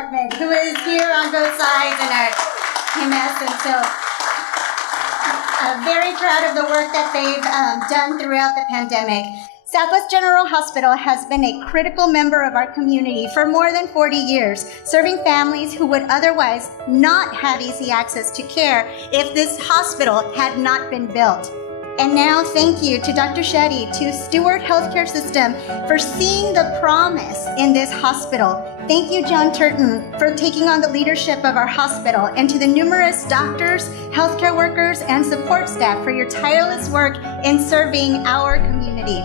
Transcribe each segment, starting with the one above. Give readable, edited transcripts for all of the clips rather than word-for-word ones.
department who is here on both sides in our MS. And so I'm very proud of the work that they've done throughout the pandemic. Southwest General Hospital has been a critical member of our community for more than 40 years, serving families who would otherwise not have easy access to care if this hospital had not been built. And now, thank you to Dr. Shetty, to Stewart Healthcare System for seeing the promise in this hospital. Thank you, John Turton, for taking on the leadership of our hospital, and to the numerous doctors, healthcare workers, and support staff for your tireless work in serving our community.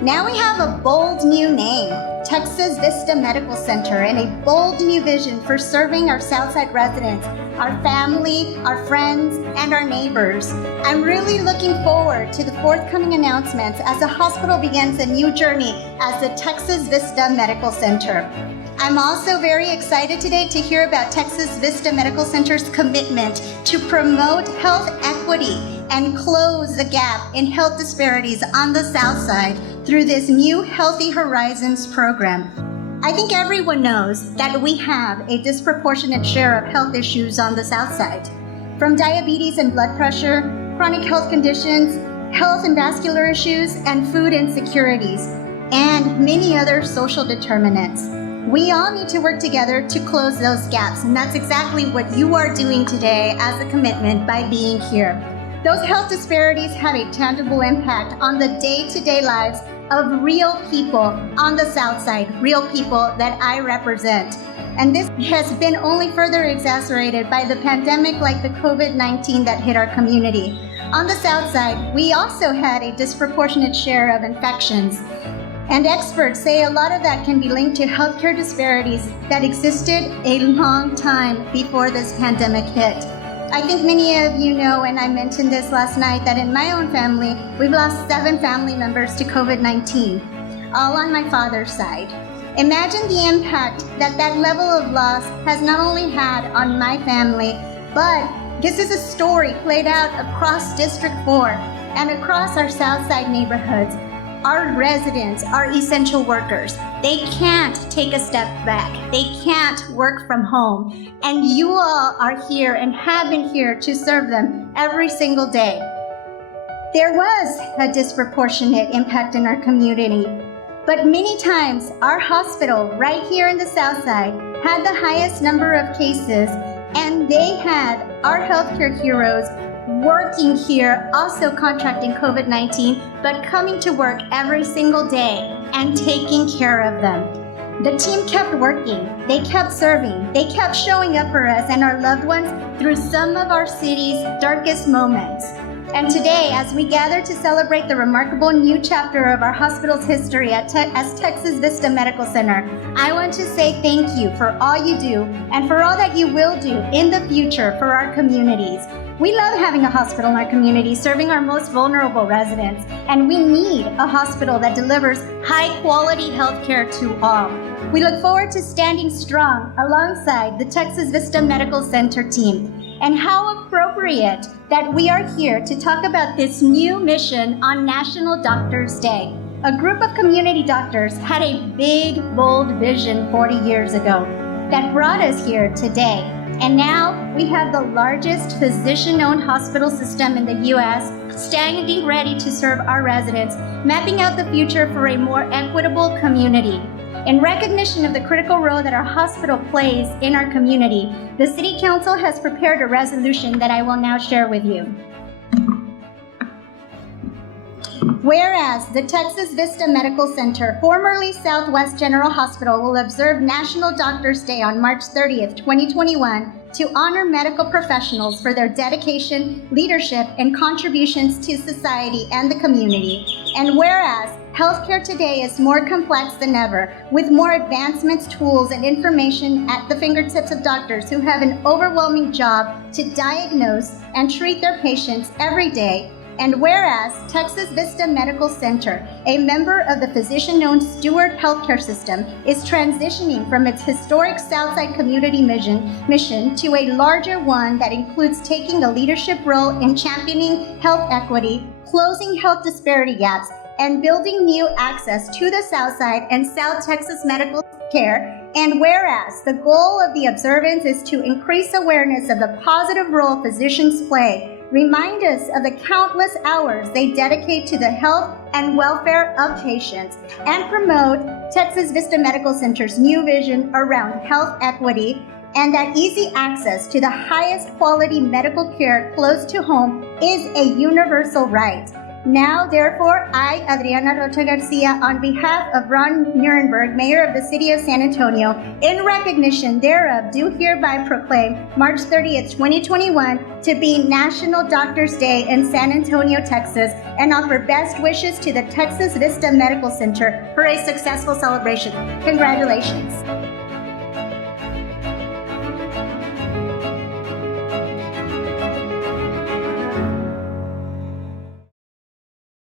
Now we have a bold new name, Texas Vista Medical Center, and a bold new vision for serving our Southside residents, our family, our friends, and our neighbors. I'm really looking forward to the forthcoming announcements as the hospital begins a new journey as the Texas Vista Medical Center. I'm also very excited today to hear about Texas Vista Medical Center's commitment to promote health equity and close the gap in health disparities on the South Side through this new Healthy Horizons program. I think everyone knows that we have a disproportionate share of health issues on the South Side, from diabetes and blood pressure, chronic health conditions, health and vascular issues, and food insecurities, and many other social determinants. We all need to work together to close those gaps, and that's exactly what you are doing today as a commitment by being here. Those health disparities have a tangible impact on the day-to-day lives of real people on the South Side, real people that I represent. And this has been only further exacerbated by the pandemic like the COVID-19 that hit our community. On the South Side, we also had a disproportionate share of infections. And experts say a lot of that can be linked to healthcare disparities that existed a long time before this pandemic hit. I think many of you know, and I mentioned this last night, that in my own family, we've lost 7 family members to COVID-19, all on my father's side. Imagine the impact that that level of loss has not only had on my family, but this is a story played out across District 4 and across our South Side neighborhoods. Our residents are essential workers. They can't take a step back. They can't work from home. And you all are here and have been here to serve them every single day. There was a disproportionate impact in our community, but many times our hospital right here in the South Side had the highest number of cases, and they had our healthcare heroes working here, also contracting COVID-19, but coming to work every single day and taking care of them. The team kept working, they kept serving, they kept showing up for us and our loved ones through some of our city's darkest moments. And today, as we gather to celebrate the remarkable new chapter of our hospital's history as Texas Vista Medical Center, I want to say thank you for all you do and for all that you will do in the future for our communities. We love having a hospital in our community serving our most vulnerable residents, and we need a hospital that delivers high-quality health care to all. We look forward to standing strong alongside the Texas Vista Medical Center team. And how appropriate that we are here to talk about this new mission on National Doctors Day. A group of community doctors had a big, bold vision 40 years ago that brought us here today. And now we have the largest physician-owned hospital system in the U.S. standing ready to serve our residents, mapping out the future for a more equitable community. In recognition of the critical role that our hospital plays in our community, the City Council has prepared a resolution that I will now share with you. Whereas the Texas Vista Medical Center, formerly Southwest General Hospital, will observe National Doctors Day on March 30th, 2021 to honor medical professionals for their dedication, leadership, and contributions to society and the community. And whereas healthcare today is more complex than ever, with more advancements, tools, and information at the fingertips of doctors who have an overwhelming job to diagnose and treat their patients every day. And whereas Texas Vista Medical Center, a member of the physician-owned Stewart Healthcare System, is transitioning from its historic Southside community mission to a larger one that includes taking a leadership role in championing health equity, closing health disparity gaps, and building new access to the Southside and South Texas medical care, And whereas the goal of the observance is to increase awareness of the positive role physicians play, remind us of the countless hours they dedicate to the health and welfare of patients, and promote Texas Vista Medical Center's new vision around health equity, and that easy access to the highest quality medical care close to home is a universal right. Now, therefore, I, Adriana Rocha-Garcia, on behalf of Ron Nuremberg, Mayor of the City of San Antonio, in recognition thereof, do hereby proclaim March 30th, 2021 to be National Doctors Day in San Antonio, Texas, and offer best wishes to the Texas Vista Medical Center for a successful celebration. Congratulations.